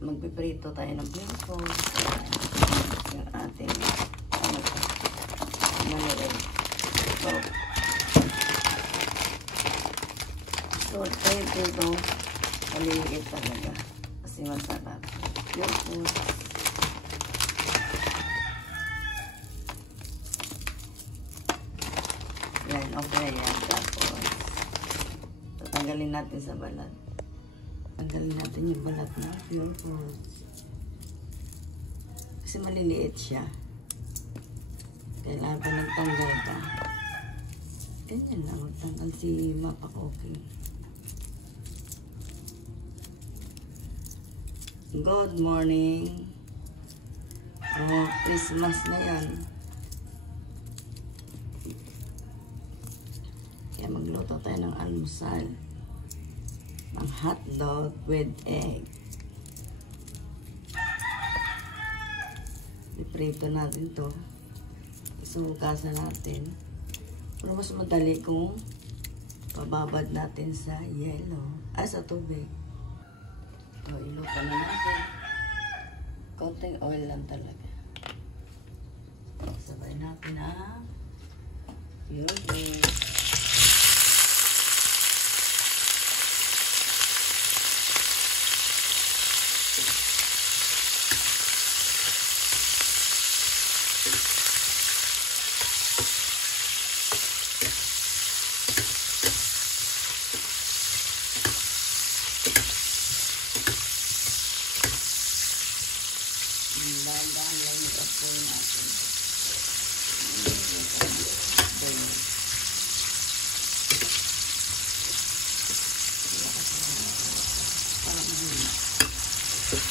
magpiprito tayo ng pingpong. Yung ating maliit. So, pwede ito maliit talaga. Kasi masarap. Yung food. Yan, okay yan. Tapos, tatanggalin natin sa balat. Tanggalin natin yung balat na pure foods. Kasi maliliit siya. Kailangan pa nagtanggal ka. Ganyan lang. Magtanggal si Mapakoking. Good morning. Oh, Christmas na yan. Kaya magluto tayo ng almusal. Ang hotdog with egg. Iprito natin to. Isugasan natin. Pero mas madali kung pababad natin sa yelo. Sa tubig. O, iluto na natin. Konting oil lang talaga. Sabay natin ang yogurt.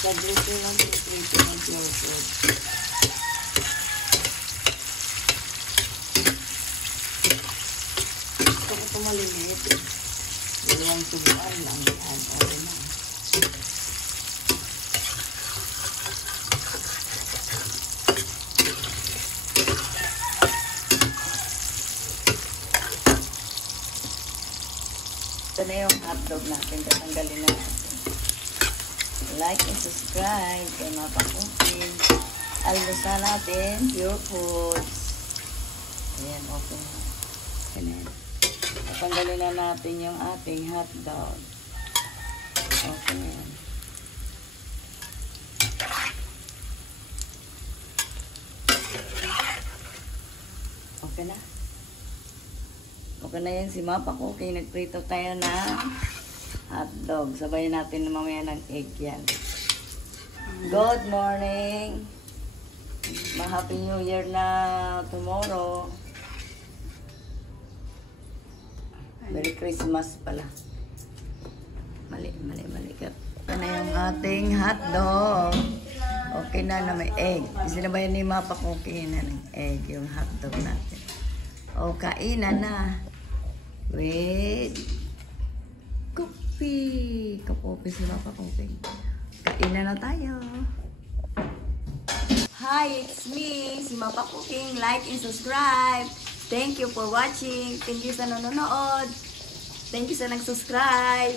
Sagrito lang piniprito ng pure food. Gusto ko ito maliliit. Dalawang subuan lang. Yan, okay na. Ito na yung hotdog natin. Tatanggalin na natin. Like and subscribe kay Mapakoking. Almusal natin, pure foods. Ayan, okay na. Ayan. Tatanggalin na natin yung ating hotdog. Okay na yan. Okay na. Okay na yan si Mapakoking. Nagprito tayo na hotdog. Sabayin natin na mamaya ng egg yan. Good morning. Happy New Year na tomorrow. Merry Christmas pala. Mali. Ito na yung ating hotdog. Okay na may egg. Sinabayan ni Mapakoking na ng egg yung hotdog natin. O, kainan na. Wait. Kapopi si Mapakoking. Kainan na tayo. Hi, it's me, si Mapakoking. Like and subscribe. Thank you for watching. Thank you sa nanonood. Thank you sa nag-subscribe.